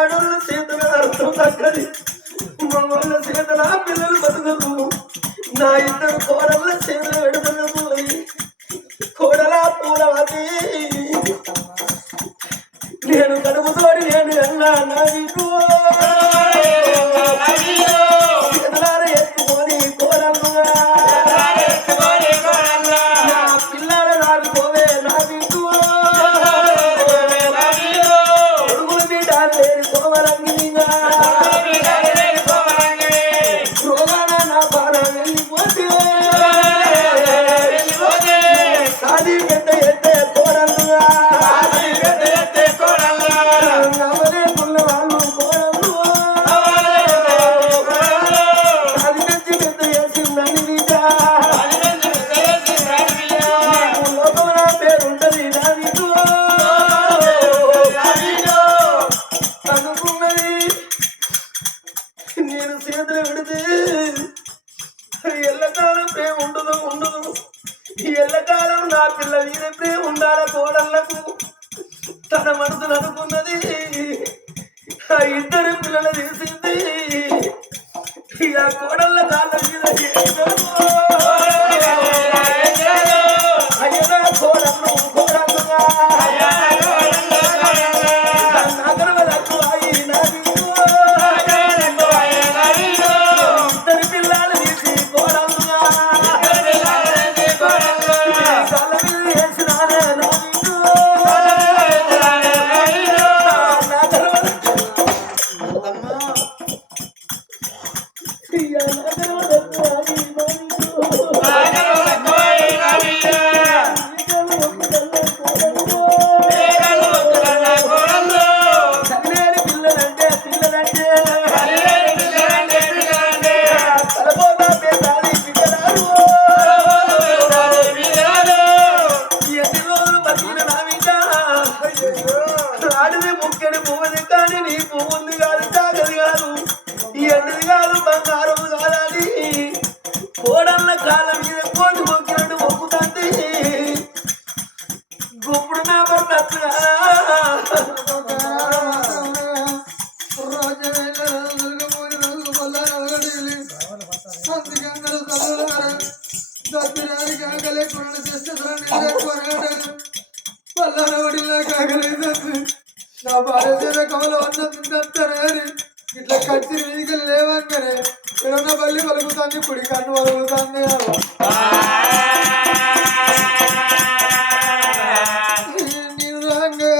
ఆడోళ్ళ చేతుల అర్థం తగ్గది మగవాళ్ళ చేతుల పిల్లలు బతుకదు నా ఇద్దరు కోడళ్ళ చేతులు పెడుతున్నది కోడలా పూలవతి నేను కడుపుతోడి నేను అన్నా నా ఇంట్లో ఎత్తుకొని కోడలుగా పిల్లల నాకు పోవే నా ఇంట్లో కొడుకులు బిడ్డ లేని కోవరంగిగా రోగాన నా బాధ వెళ్ళిపోతే సాది పెద్ద ఎత్తే కోడలుగా నేను చేతులు పెడితే ఎల్లకాలం ప్రేమ ఉండదు ఉండదు ఎల్లకాలం నా పిల్ల మీద ప్రేమ ఉండాల కోడళ్లకు తన మనసును అనుకున్నది ఆ ఇద్దరు పిల్లలు తీసింది ఆ కోడళ్ళ కాళ్ళ మీద అయ్యా కోడళ్ళు కోడళ్ళుగా కోడళ్ళ కాళ్ళ మీద కోటి మొక్కినట్టు మొక్కుతుంది గుప్పుడు నా పడినట్టుగా నా భారతీయ కమలు అన్నది ఇట్లా కచ్చి మీదికి లేవగానే ఏమన్నా బల్లి పలుకుతుంది పుడి కన్ను వదులుతుంది నేను రాగా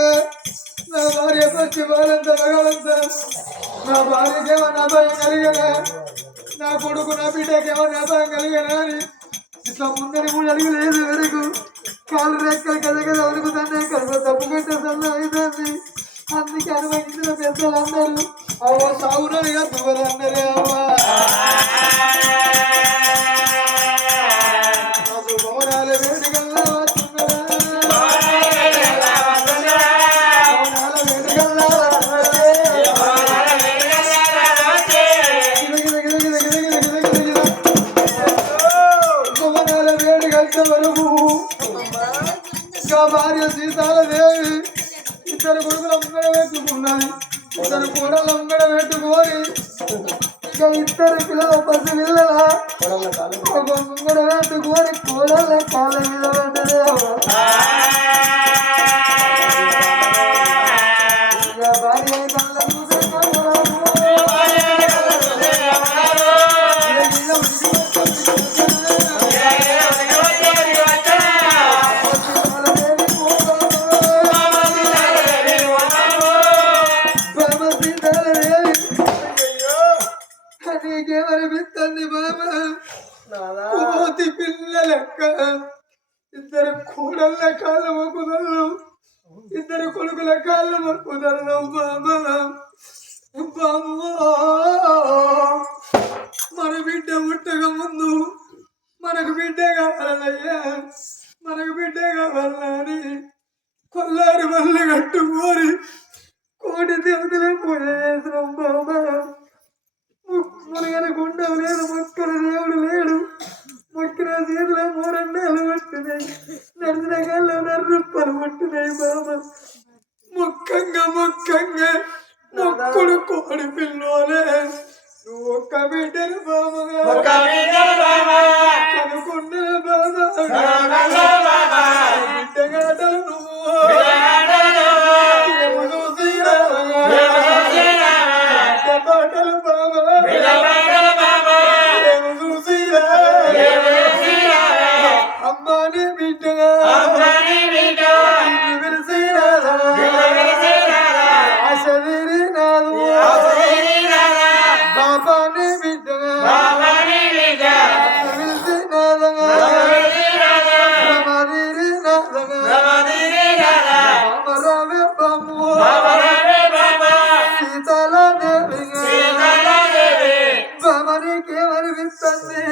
నా భార్య పచ్చి బాలంత భగవంతం నా భార్యకేమన్నా అభయం కలిగనా నా కొడుకు నా బిడ్డకేమన్నా అభయం కలిగనా అని ఇట్లా ముందరి 3 అడుగులు లేదు వరకు కాళ్ళు రెక్కలు కదా వదులుకుతానే కడుపు తప్పు పెట్టే సల్ల అవుతుంది అందుకే అనుభవించిన పెద్దలు అందరూ అవ్వ సాగునగా దువ్వలు అందరే అవ్వ భవనాల వేడిగల్లా భవనాల వేడిగంట వరకు ఇంకా భార్య సీతాల దేవి ఇద్దరు కొడుకులు ముంగడ పెట్టుకున్నది ఇద్దరు కోడలు ముంగడ పెట్టుకొని ఇంకా ఇద్దరు పిల్లల పసి పిల్లల ముంగడ పెట్టుకొని కోడళ్ళ కాళ్ళ మీద పెట్టదే భార్య కళ్ళ నీకేమనిపిస్తుంది బాబా కోతి పిల్లలెక్క ఇద్దరు కూడళ్ళ కాళ్ళ మొక్కుదలు ఇద్దరు కొడుకుల కాళ్ళ మొక్కుదలు బాబా బాబు మన బిడ్డ పుట్టక ముందు మనకు బిడ్డ కావాలయ్యా మనకు బిడ్డ కావాలని కొల్లారి వల్ల కట్టుకోరి కోటి దేవతలే పోయేసినాం బాబా మునగన గుండం లేదు మొక్కల దేవుడు లేడు మొక్కిన చేతిలో 3 అన్నాలు పట్టినాయి నడిచిన కాళ్ళు 1 రూపాయలు పట్టినాయి బాబా ముక్కంగా ముక్కుడు కోడి పిల్లోలే నువ్వు ఒక్క బిడ్డను బామగా కనుకున్న బాబా బిడ్డగాటలు నువ్వు ఏమో చూసిరా బిడ్డగాటలు బాబా ఏమో చూసిరా అమ్మాని బిడ్డగా విరిసిరా ఆశదిరి నాదు బాబాని బిడ్డగా విరిసినాదగా రమదిరి నాదగా రామే బాబు సీతాల దేవిగా బామనికి ఏమనిపిస్తుంది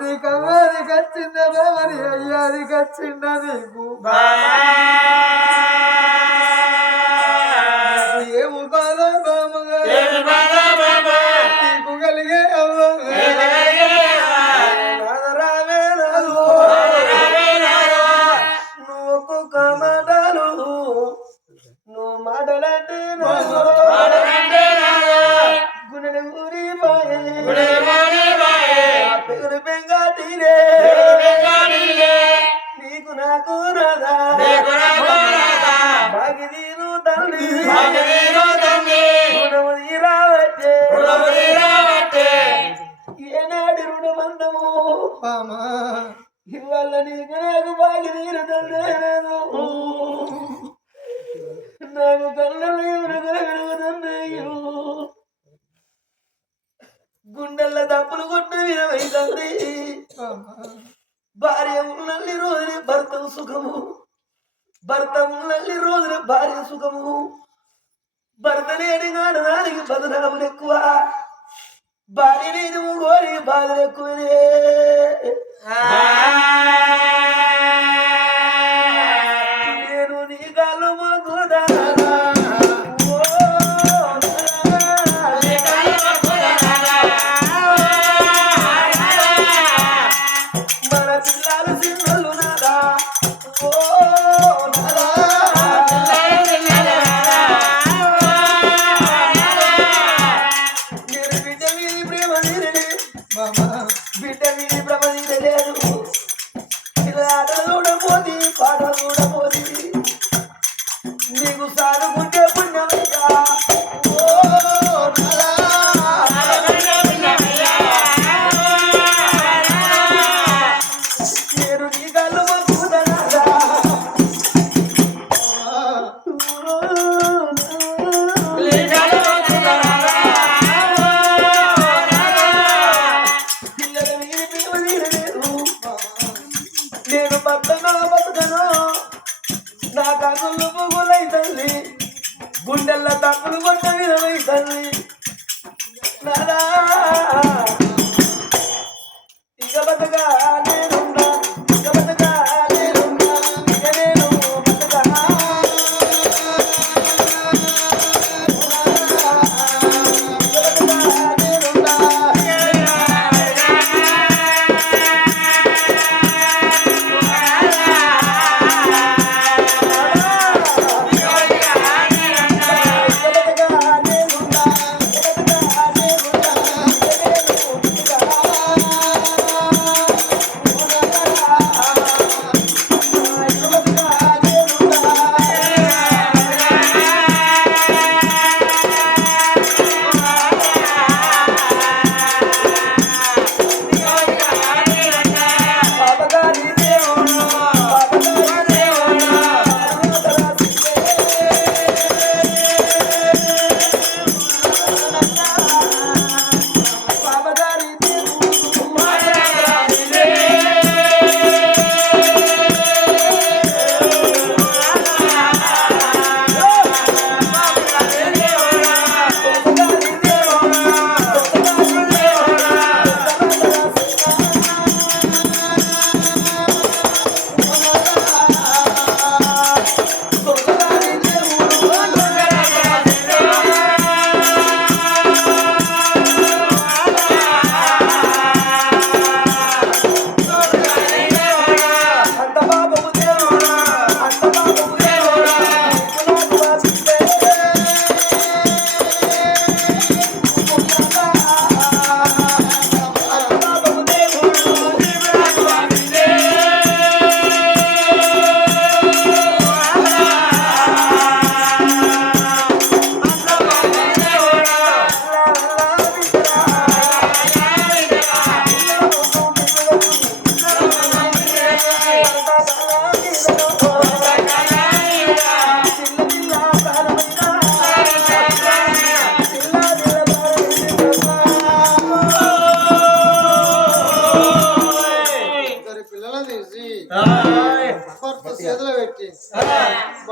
నీకు అమ్మది కచ్చింద బామని అయ్యాది కచ్చింద నీకు ఏము బాధ బామగా నీకు కలిగే రావే రాదు నువ్వు ఒక్కొక్క మాటలు నువ్వు మాటలంటే గుణడి ఊరి పేరు బెంగాటీరే నీకు నాకు రాదా బాగిదీను తల్లి రుణమది రావట్టే ఏనాడు రుణమందము ఇవాళ నీకు నాకు బాగిదీరు తల్లేదు నాకు కళ్ళయ్యో గుండెల్ల దప్పులు కొట్టిన విధమైంది భార్య ఉన్నల్లి రోజుని భర్త సుఖము భర్త ఉన్నల్లి రోజుని భార్య సుఖము భర్త లేని నాడు దానికి బదనాములు ఎక్కువ భార్య లేని గోరి బాధలు ఎక్కువనే నేను నీ కాళ్ళు మొక్కుదా బిడ్డ విని ప్రమది తెలియదు ఇలా ఆటలు చూడబోది పాటలు చూడబోది నీకు సాగుకుంటే పుణ్యమయ్యా నేను నీ కళ్ళు మొక్కుతున్నారా నేను బతకను నా కన్నులు పువ్వులై తల్లి గుండెల్ల తప్పులు కొట్ట విధమై తల్లి నాదా ఇక బతగా నేనున్నా ఇక బతగా నేనున్నా ఇక నేను బతగా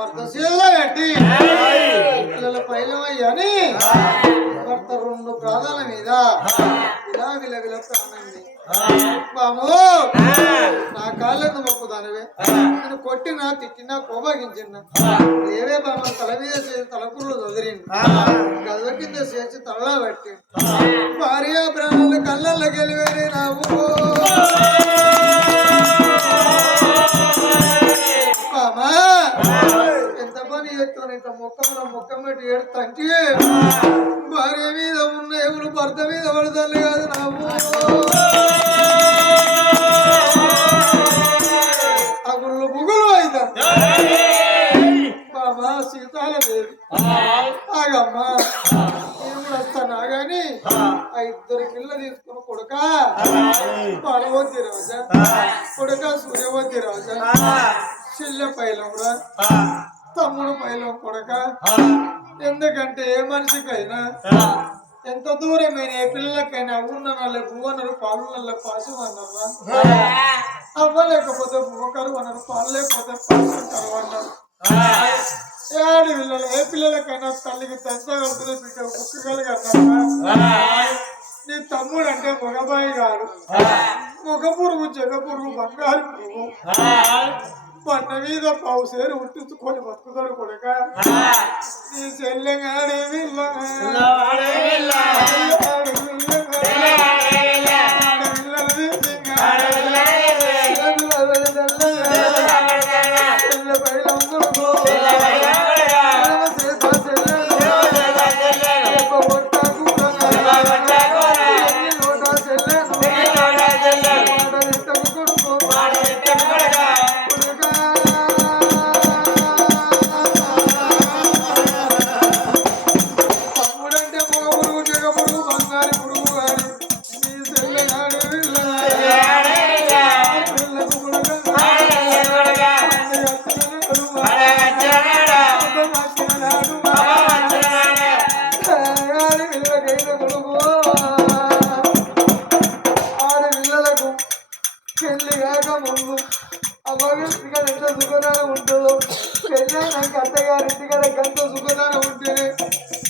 అర్ధశీలలో పెట్టి పిల్లల పైలమయ్యని భర్త రెండు ప్రాణాల మీద ఇలా విలవిల ప్రాణండి బాము నా కాళ్ళను మొక్కుదానివే నేను కొట్టినా తిట్టినా కోపగించిన లేవే బామ తల మీద చేసి తలకుర్లు వదిలిండు గదుల కింద చేసి తలలా పట్టి భార్య ప్రాణాలు కళ్ళల్లో గెలివేరే రావు బామా ఎంత పని చేస్తాను ఇంత మొక్కం పెట్టి ఏడుతంటే భార్య మీద ఉన్న ఎవరు భర్త మీద పడతాను కాదు రావు అగుళ్ళు బుగులు అవుతా బాబా సీతాలదేవి ఆగమ్మా నేను కూడా వస్తానా గాని ఆ ఇద్దరు పిల్ల తీసుకుని కొడుక పాలవతి రాజా కొడుక సూర్యవతి రాజా చెల్లె పైలం కూడా తమ్ముడు పైలం కొడుక ఎందుకంటే ఏ మనిషికైనా ఎంత దూరమైన ఏ పిల్లలకైనా ఊన్న నల్ల భువనరు పాలు నల్ల పాశం అన్నారా అవ్వలేకపోతే భూకరు అన్నారు పాలు లేకపోతే పాశం కరవన్నారు ఏడు పిల్లలు ఏ పిల్లలకైనా తల్లికి తెచ్చగలుగుతుంది బిడ్డ ముక్కగలిగన్నారా నీ తమ్ముడు అంటే మగబాయి గారు ముఖ పురుగు జగ పురుగు బంగారు పురుగు పంట మీద పావు సేరు ఉట్టించుకొని బతుకుతాడు కొడుక నీ చెల్లెగానే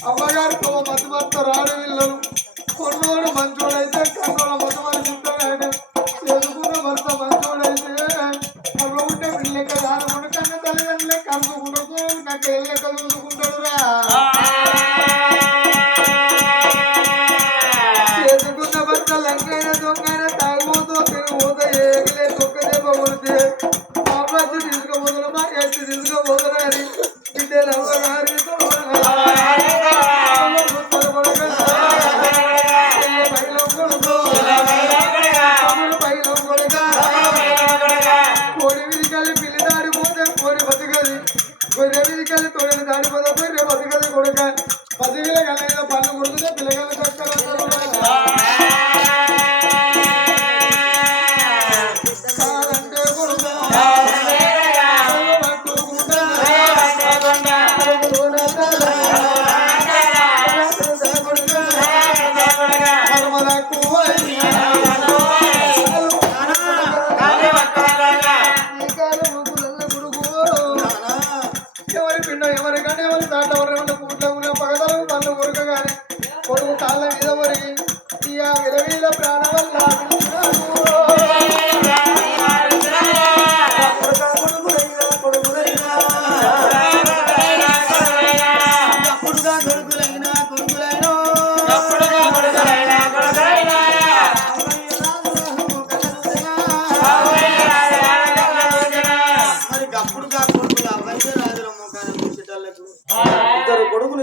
అమ్మగారితో మధ్య మధ్య రాడు పిల్లలు కొన్నోడు మంచోడైతే కన్నోడ మొత్తం చెప్తాడు చదువుకున్న భర్త మంచోడైతే అవి ఉంటే పిల్లక దానముడు కన్న తల్లిదండ్రులే కలుసుకుంటూ నాకు ఏ లెక్క చూసుకుంటాడు రా చదువుకున్న భర్త లంకైన దొంగైన తాగుబోతో తిరుగుబోతో ఏగిలే తొక్క దెబ్బ కొడితే అమ్మచ్చి తీసుకుపోతున్నా మా ఎత్తి తీసుకుపోతున్నా అని బిడ్డలు అవ్వగారితో తొడలు దాడిపోతే రేపు బతికది కొడుక పసిగిల కల పళ్ళు కొడుతుంటే పిల్లగాళ్ళు కాదంటే కొడుకు ఎవరికైనా ఎవరి దాంట్లో ఎవరైనా పూట్లో పగదలు పళ్ళు కొడుక కానీ కొడుకు కాళ్ళ మీద ఒరిగి ఈ విరవీల ప్రాణం వల్ల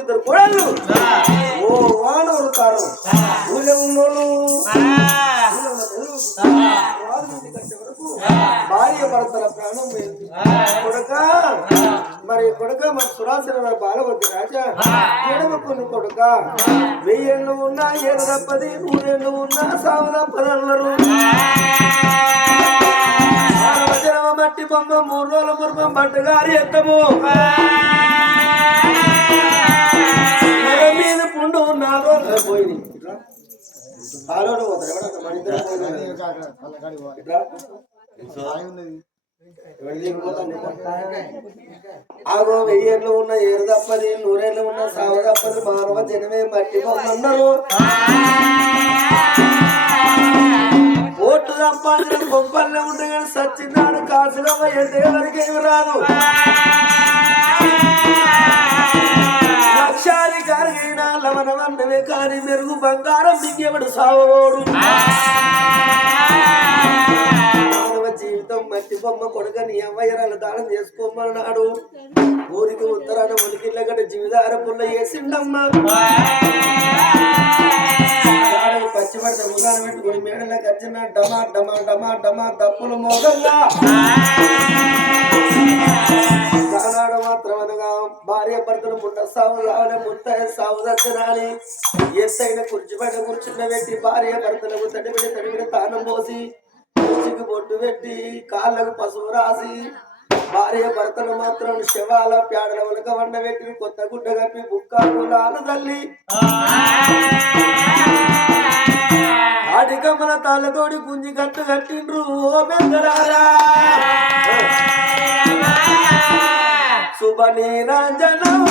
ఇద్దరు కొడలు ఓ వానవుతారు ఊళ్ళో ఉన్నోళ్ళు భార్య భర్తల ప్రాణం పోయింది కొడుక మరి కొడుక మన సురాసన బాలవతి రాజా ఎడమకుని కొడుక 1000 ఏళ్ళు ఉన్నా 7 తప్పది 100 ఏళ్ళు ఉన్నా సావు తప్పదన్నారు మట్టి బొమ్మ 3 రోజుల మురుమం బట్టగారి ఎత్తము మీద పుండు 4 రోజులు పోయింది ఆలోడు పోతారు ఎవడ మన ఇద్దరు ఆగో 1000 ఏళ్ళు ఉన్న ఏరు తప్పది 100 ఏళ్ళు ఉన్న సాగు తప్పది మానవ జనమే మట్టి బొమ్మన్నారు ఓట్లు సంపాదించిన గొప్పలే ఉంటే కానీ సచ్చినాడు కాసులమ్మ అంటే ఎవరికేమి రాదు లక్షాధికారిగా లవనవన్నవే కానీ మెరుగు బంగారం దిగేవాడు సావోడు జీవితం మట్టి బొమ్మ కొడుకని అవ్వయ్యరాలు దానం చేసుకోమన్నాడు ఊరికి ఉత్తరాన ఉలికిళ్ళగడ జీవితార పుల్ల వేసిండమ్మ పచ్చిపడితే ఉదాహరణ పెట్టుకుని మేడల కచ్చిన డమా డమా డమా డమా తప్పులు మోగంగా కానాడు మాత్రం అనగా భార్య భర్తలు ముట్ట సాగు రావాలి ముట్ట సాగు దచ్చనాలి ఎత్తైన కూర్చుబడి కూర్చుండబెట్టి భార్య భర్తలకు తడిబిడి తానం పోసి కూర్చికి బొట్టు పెట్టి కాళ్ళకు పసుపు రాసి భార్య భర్తలు మాత్రం శవాల ప్యాడల ఉలక వండబెట్టి కొత్త గుడ్డ కప్పి బుక్కాలు తల్లి ఆడికమ్మల తాళ్ళతోడి గుంజి కట్టు కట్టిండ్రు ఓ పెద్దరారా శుభ నీరాంజనం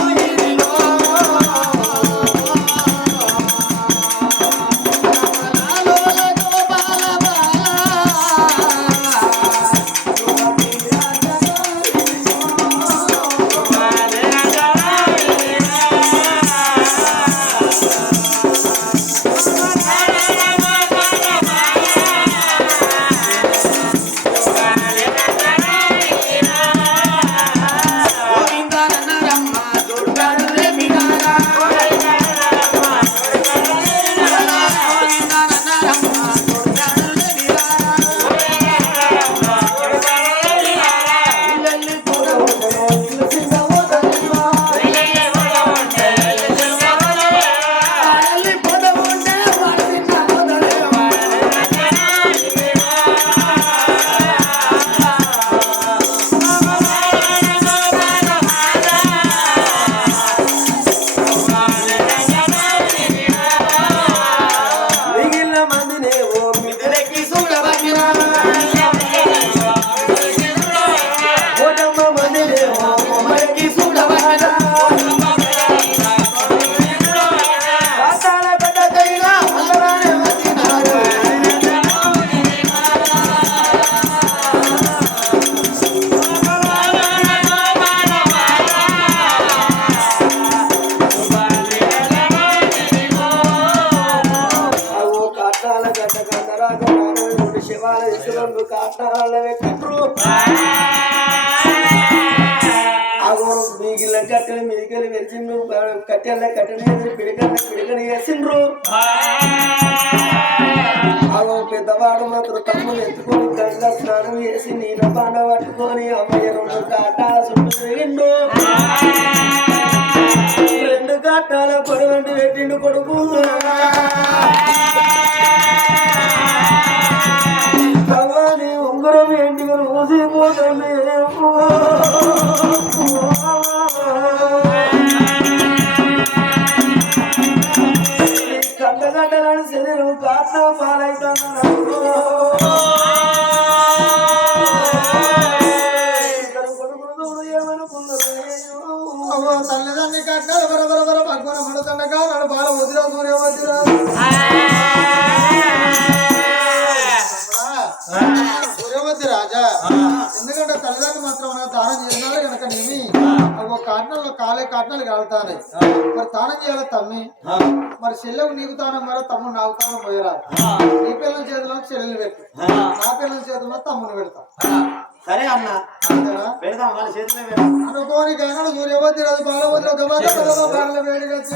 కట్టెలు మిదికలు వెలిచిండ్రు కట్టెల కట్టెలు పిడికని వేసిండ్రు అగో పెద్దవాడు మాత్రం తమ్ములు ఎత్తుకొని గంగ స్నానం చేసి నీళ్ళ బాండ పట్టుకొని అమ్మయ్య 2 కాటాల చుట్టూ తిరిగిండు 2 కాటాల పొడవంటి పెట్టిండు కొడుకు భగవాని ఉంగరం ఎంటిగా ఊసిపోతుంది కంటగడ్డలాడు శరీరం కారణం పాలైతున్నాడు తల్లిదండ్రి కట్టాలు బరబర పక్కన పడుతుండగా నన్ను బాల వదిరా సూర్య వదిరా సూర్యవతి రాజా ఎందుకంటే తల్లిదండ్రులు మాత్రం దానం చేసినారు కనుక నేమి ఒక కాటనలో కాలే కాటనలు కాలుతాయి మరి తానం చేయాలి తమ్మి మరి చెల్లెకు నీకు తానం మరో తమ్ముడు నాకు తానం పోయరాదు నీ పిల్లల చేతిలో చెల్లెలు పెట్టు నా పిల్లల చేతిలో తమ్ముడు పెడతా సరే అన్న పెడతాం వాళ్ళ చేతిలో అనుకోని కానీ సూర్యవతి రాజు బాలవతిలో వేడిగా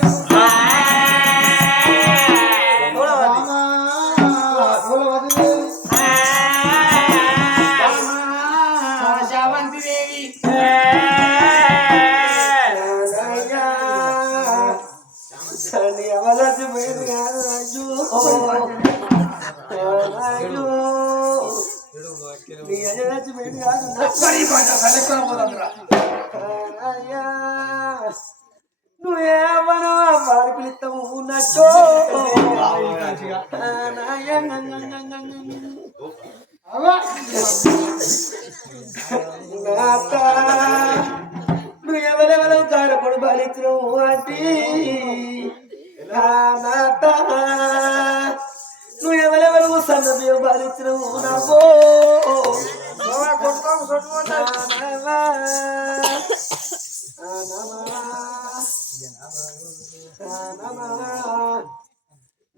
నువ్వేమనో వారి పిలుస్తాము ఉన్నట్టు అబ్బో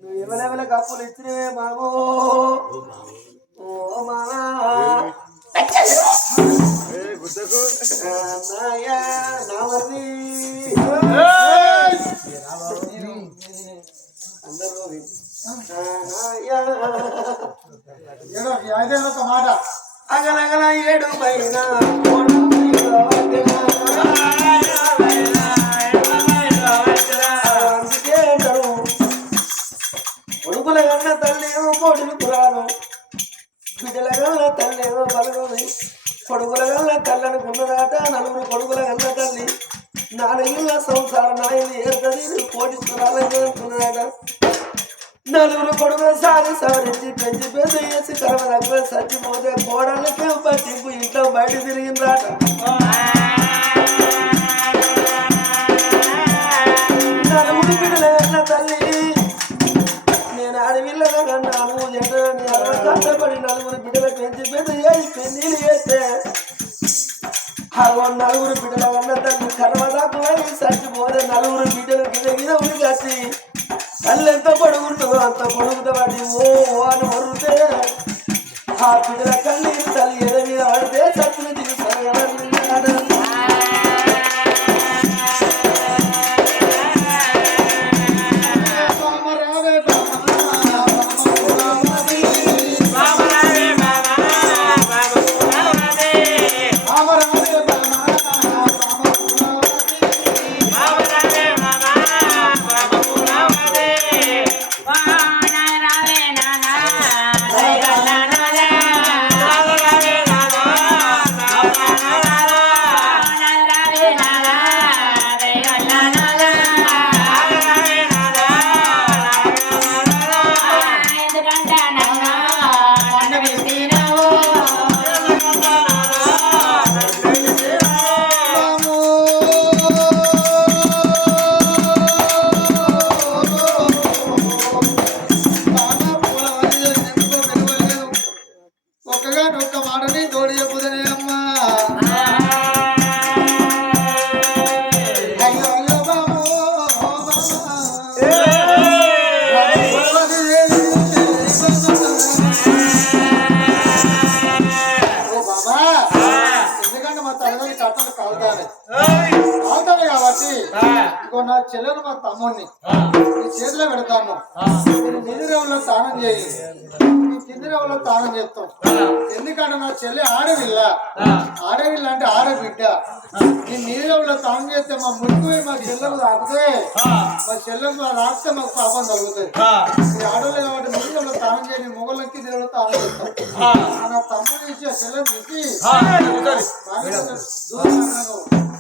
నువ్వు ఎవరెవల కప్పులు ఇచ్చినవే బాబో ఓ మామా ఒక మాట అగలగల ఏడు పైన కొడుకుల కన్న తల్లేమో కోడులు పురాణం బిడ్డల కన్న తల్లేమో బలగోని కొడుకుల కన్న తల్లనుకున్నదాట నలుగురు కొడుకుల కన్న తల్లి నాలుగిళ్ళ సంసార నాయలు ఏర్తది కోటిస్తున్నారనుకున్నాడట నలుగురు కొడుకులు సారి సవరించి పెంచి పెద్ద చేసి కరవ దగ్గర చచ్చిపోతే కోడళ్ళకే పట్టింపు ఇంట్లో బయట తిరిగిందాట నలుగురు బిడ్డల కన్న తల్లి నేను అడవిల్లగా కన్నాను జనని కష్టపడి నలుగురు బిడ్డలు పెంచి పెద్ద చేసి పెళ్ళిళ్ళు చేస్తే నలుగురు బిడ్డల కన్న తల్లి కర్మదాకు చచ్చిపోతే నలుగురు బిడ్డలు గిద గిద ఉడి కట్టి కళ్ళు ఎంత పొడుగుంటుందో అంత పొడుగుతో వాటి ఓ అని మరుతే ఆ బిడ్డల కళ్ళు తల్లి ఎద మీద పడితే చచ్చిన దిగుతారు నా చెల్లెలు మా తమ్ముడిని చేతిలో పెడతాను నేను నిధి రేవులో స్నానం చేయి కింది రేవులో స్నానం చేస్తాం ఎందుకంటే నా చెల్లె ఆడవిల్ల అంటే ఆడబిడ్డ నేను నిధి రేవులో స్నానం చేస్తే మా ముగ్గు మా చెల్లెలు తాకితే మా చెల్లెలు రాస్తే మాకు పాపం కలుగుతుంది ఆడవాళ్ళు కాబట్టి నిధి రేవులో స్నానం చేయండి మొగళ్ళకి కింది రేవులో స్నానం చేస్తాం నా తమ్ముడిని ఇచ్చి ఆ చెల్లెలు ఇచ్చి దూరం